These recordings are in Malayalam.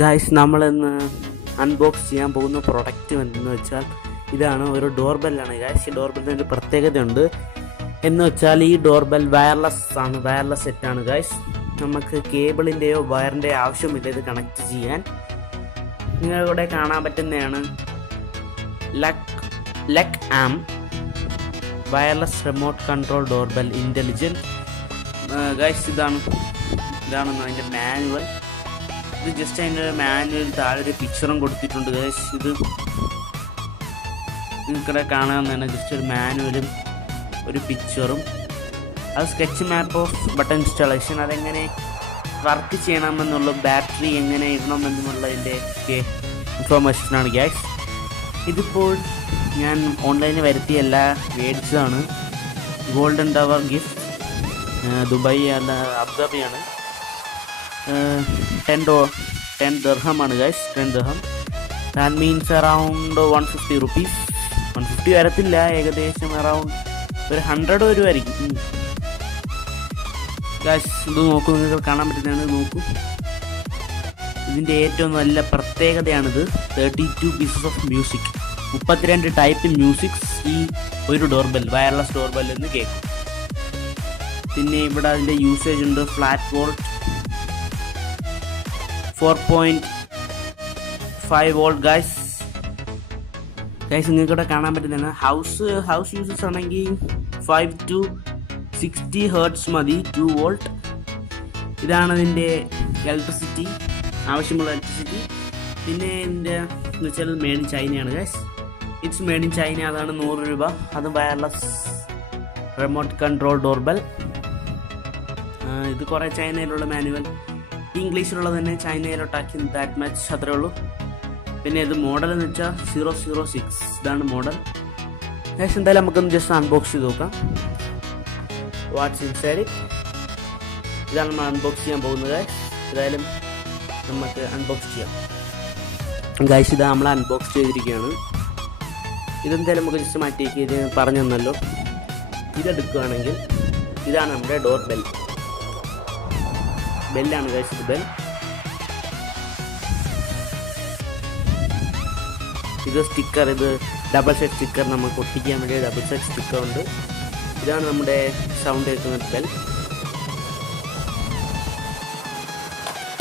ഗായ്സ്, നമ്മളിന്ന് അൺബോക്സ് ചെയ്യാൻ പോകുന്ന പ്രൊഡക്റ്റ് എന്തെന്ന് വെച്ചാൽ ഇതാണ് ഒരു ഡോർബെല്ലാണ്. ഗായ്സ്, ഈ ഡോർബെല്ലിന് ഒരു പ്രത്യേകതയുണ്ട്. എന്ന് വെച്ചാൽ ഈ ഡോർബെൽ വയർലെസ് ആണ്, വയർലെസ് സെറ്റാണ്. ഗായ്സ്, നമുക്ക് കേബിളിൻ്റെയോ വയറിൻ്റെയോ ആവശ്യമില്ല ഇത് കണക്ട് ചെയ്യാൻ. നിങ്ങളിവിടെ കാണാൻ പറ്റുന്നതാണ് ലക് ആം wireless remote control doorbell intelligent. Guys, ഇതാണ് അതിൻ്റെ മാനുവൽ. ഇത് ജസ്റ്റ് അതിൻ്റെ മാനുവൽ താഴെ ഒരു പിക്ചറും കൊടുത്തിട്ടുണ്ട്. ഗൈസ്, ഇത് നിങ്ങൾക്കിടെ കാണാവുന്നതാണ്. ജസ്റ്റ് ഒരു മാനുവലും ഒരു പിക്ചറും. അത് sketch map of button installation, അതെങ്ങനെ വർക്ക് ചെയ്യണമെന്നുള്ള, ബാറ്ററി എങ്ങനെ ഇടണമെന്നുള്ളതിൻ്റെ ഒക്കെ ഇൻഫോർമേഷനാണ്. ഗൈസ്, ഇതിപ്പോൾ ഞാൻ ഓൺലൈനിൽ വരുത്തിയല്ല, മേടിച്ചതാണ്. ഗോൾഡൻ ടവർ ഗിഫ്റ്റ്, ദുബായ് അല്ല അബുദാബിയാണ്. 10 dirham guys, 10 dirham. That means around 150 rupees. 150 വരത്തില്ല, ഏകദേശം അറൗണ്ട് ഒരു 100 വരുമായിരിക്കും. ഗൈസ്, ഇത് നോക്കൂ, നിങ്ങൾക്ക് കാണാൻ പറ്റുന്നതാണ്. നോക്കൂ, ഇതിൻ്റെ ഏറ്റവും നല്ല പ്രത്യേകതയാണിത്. 32 pieces of music, 32 type musics ഈ ഒരു ഡോർബെൽ, വയർലെസ് ഡോർബെൽ എന്ന് കേൾക്കും. പിന്നെ ഇവിടെ അതിൻ്റെ യൂസേജ് ഉണ്ട്. Flat volt, 4.5 volt. ഗൈസ്, നിങ്ങൾക്കിവിടെ കാണാൻ പറ്റുന്നതാണ്. ഹൗസ് യൂസേഴ്സ് ആണെങ്കിൽ 5 to 60 hertz മതി, 2 വോൾട്ട്. ഇതാണ് ഇതിൻ്റെ ഇലക്ട്രിസിറ്റി, ആവശ്യമുള്ള ഇലക്ട്രിസിറ്റി. പിന്നെ ഇതിൻ്റെ എന്ന് വെച്ചാൽ മെയ്ഡ് ഇൻ ചൈനയാണ്. Guys, it's made in China. അതാണ് 100 രൂപ. അത് വയർലെസ് റിമോട്ട് കൺട്രോൾ ഡോർബെൽ. ഇത് കുറേ ചൈനയിലുള്ള മാനുവൽ, ഇംഗ്ലീഷിലുള്ള തന്നെ ചൈനയിലോട്ടാക്കി, ദാറ്റ് മച്ച്, അത്രേ ഉള്ളൂ. പിന്നെ ഇത് മോഡൽ എന്ന് വെച്ചാൽ 006, ഇതാണ് മോഡൽ. ഗൈസ്, എന്തായാലും നമുക്കൊന്ന് ജസ്റ്റ് അൺബോക്സ് ചെയ്ത് നോക്കാം. Watts inside it. ഇതാണ് നമ്മൾ അൺബോക്സ് ചെയ്യാൻ പോകുന്നത്. ഏതായാലും നമുക്ക് അൺബോക്സ് ചെയ്യാം. ഗൈസ്, ഇതാ നമ്മൾ അൺബോക്സ് ചെയ്തിരിക്കുകയാണ്. ഇതെന്തായാലും നമുക്ക് ജസ്റ്റ് മാറ്റിയേക്ക്. ഇത് പറഞ്ഞു തന്നല്ലോ. ഇതെടുക്കുകയാണെങ്കിൽ ഇതാണ് നമ്മുടെ ഡോർ ബെല്ലാണ്. ഗൈസ്, ഇത് ബെൽ. ഇത് സ്റ്റിക്കർ, ഇത് ഡബിൾ സൈഡ് സ്റ്റിക്കർ, നമുക്ക് ഒട്ടിക്കാൻ വേണ്ടി ഡബിൾ സൈഡ് സ്റ്റിക്കർ ഉണ്ട്. ഇതാണ് നമ്മുടെ സൗണ്ട് കേൾക്കുന്ന ബെൽ.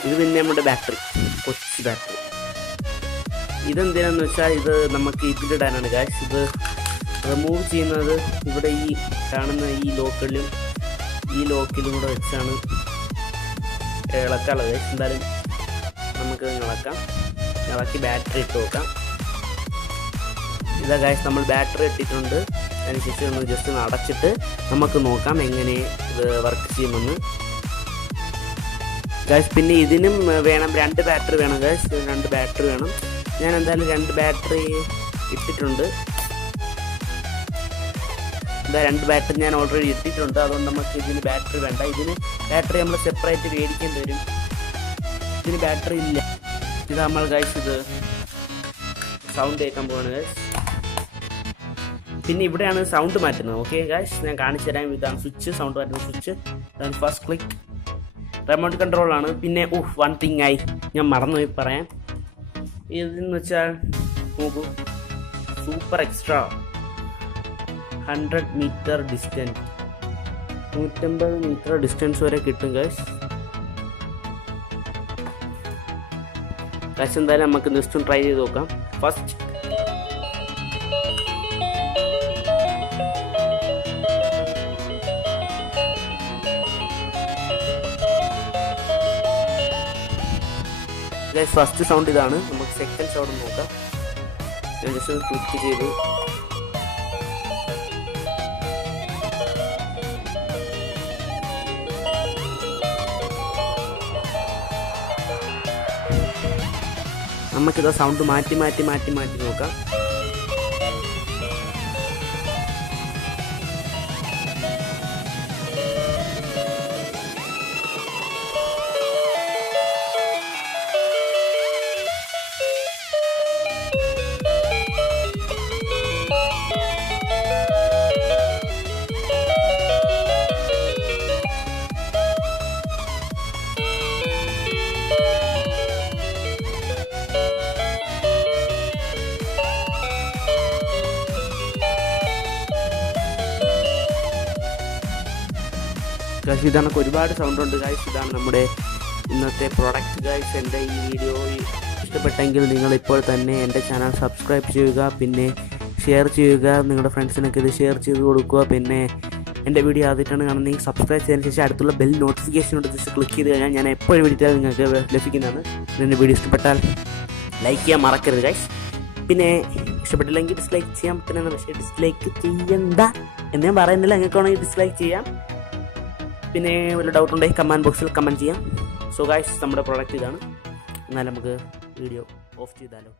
ഇത് പിന്നെ നമ്മുടെ ബാറ്ററി, കൊച്ചു ബാറ്ററി. ഇതെന്തിനാന്ന് വെച്ചാൽ ഇത് നമുക്ക് ഇതിലിടാനാണ്. ഗൈസ്, ഇത് റിമൂവ് ചെയ്യുന്നത് ഇവിടെ ഈ കാണുന്ന ഈ ലോക്കിലും കൂടെ വെച്ചാണ് ഇളക്കാനുള്ളത്. എന്തായാലും നമുക്ക് ഇളക്കി ബാറ്ററി ഇട്ട് നോക്കാം. ഇതാ ഗൈസ്, നമ്മൾ ബാറ്ററി ഇട്ടിട്ടുണ്ട്. അതിനുശേഷം ഒന്ന് ജസ്റ്റ് ഒന്ന് അടച്ചിട്ട് നമുക്ക് നോക്കാം എങ്ങനെ ഇത് വർക്ക് ചെയ്യുമെന്ന്. ഗൈസ്, പിന്നെ ഇതിനും വേണം 2 ബാറ്ററി വേണം. ഗൈസ്, 2 ബാറ്ററി വേണം. ഞാൻ എന്തായാലും 2 ബാറ്ററി ഇട്ടിട്ടുണ്ട്. എന്താ 2 ബാറ്ററി ഞാൻ ഓൾറെഡി ഇട്ടിട്ടുണ്ട്. അതുകൊണ്ട് നമുക്ക് ഇതിന് ബാറ്ററി വേണ്ട. ഇതിന് ബാറ്ററി നമ്മൾ സെപ്പറേറ്റ് മേടിക്കേണ്ടി വരും. ഇതിന് ബാറ്ററി ഇല്ല. ഇത് നമ്മൾ ഗൈസ്, ഇത് സൗണ്ട് കേൾക്കാൻ പോവാണ്. ഗൈസ്, പിന്നെ ഇവിടെയാണ് സൗണ്ട് മാറ്റുന്നത്. ഓക്കെ ഗൈസ്, ഞാൻ കാണിച്ചു തരാം. ഇതാണ് സ്വിച്ച്, സൗണ്ട് മാറ്റുന്ന സ്വിച്ച്. ഇതാണ് ഫസ്റ്റ് ക്ലിക്ക്. റിമോട്ട് കൺട്രോളാണ്. പിന്നെ വൺ തിങ് ഞാൻ മറന്നുപോയി പറയാൻ. ഇതെന്ന് വെച്ചാൽ നോക്കൂ, super extra 100 metre distance, 150 metre distance വരെ കിട്ടും. ഗൈസ്, എന്തായാലും നമുക്ക് ജസ്റ്റ് ട്രൈ ചെയ്ത് നോക്കാം. ഫസ്റ്റ് ഫസ്റ്റ് സൗണ്ട് ഇതാണ്. നമുക്ക് സെക്കൻഡ് സൗണ്ട് നോക്കാം. ഞാൻ ജസ്റ്റ് ക്ലിക്ക് ചെയ്തു. നമുക്കിത് സൗണ്ട് മാറ്റി നോക്കാം. ഗൈസ് ഇതാണ് ഒരുപാട് സൗണ്ട് ഉണ്ട് ഗൈസ്. ഇതാണ് നമ്മുടെ ഇന്നത്തെ പ്രോഡക്റ്റ് ഗൈസ്. എൻ്റെ ഈ വീഡിയോ ഇഷ്ടപ്പെട്ടെങ്കിൽ നിങ്ങൾ ഇപ്പോൾ തന്നെ എൻ്റെ ചാനൽ സബ്സ്ക്രൈബ് ചെയ്യുക, പിന്നെ ഷെയർ ചെയ്യുക, നിങ്ങളുടെ ഫ്രണ്ട്സിനൊക്കെ ഇത് ഷെയർ ചെയ്ത് കൊടുക്കുക. പിന്നെ എൻ്റെ വീഡിയോ ആദ്യമായിട്ടാണ് കാണുന്നത്, സബ്സ്ക്രൈബ് ചെയ്തതിന് ശേഷം അടുത്തുള്ള ബെൽ നോട്ടിഫിക്കേഷൻ ജസ്റ്റ് ക്ലിക്ക് ചെയ്ത് കഴിഞ്ഞാൽ ഞാൻ എപ്പോഴും വീഡിയോ നിങ്ങൾക്ക് ലഭിക്കുന്നതാണ്. എൻ്റെ വീഡിയോ ഇഷ്ടപ്പെട്ടാൽ ലൈക്ക് ചെയ്യാൻ മറക്കരുത് ഗൈസ്. പിന്നെ ഇഷ്ടപ്പെട്ടില്ലെങ്കിൽ ഡിസ്ലൈക്ക് ചെയ്യാം. പിന്നെ പക്ഷേ ഡിസ്ലൈക്ക് ചെയ്യണ്ട എന്ന് ഞാൻ പറയുന്നില്ല, നിങ്ങൾക്ക് വേണമെങ്കിൽ ഡിസ്ലൈക്ക് ചെയ്യാം. പിന്നെ വല്ല ഡൗട്ട് ഉണ്ടെങ്കിൽ കമൻറ്റ് ബോക്സിൽ കമൻറ്റ് ചെയ്യാം. സോ ഗൈസ് നമ്മുടെ പ്രോഡക്റ്റ് ഇതാണ്. എന്നാൽ നമുക്ക് വീഡിയോ ഓഫ് ചെയ്താലോ.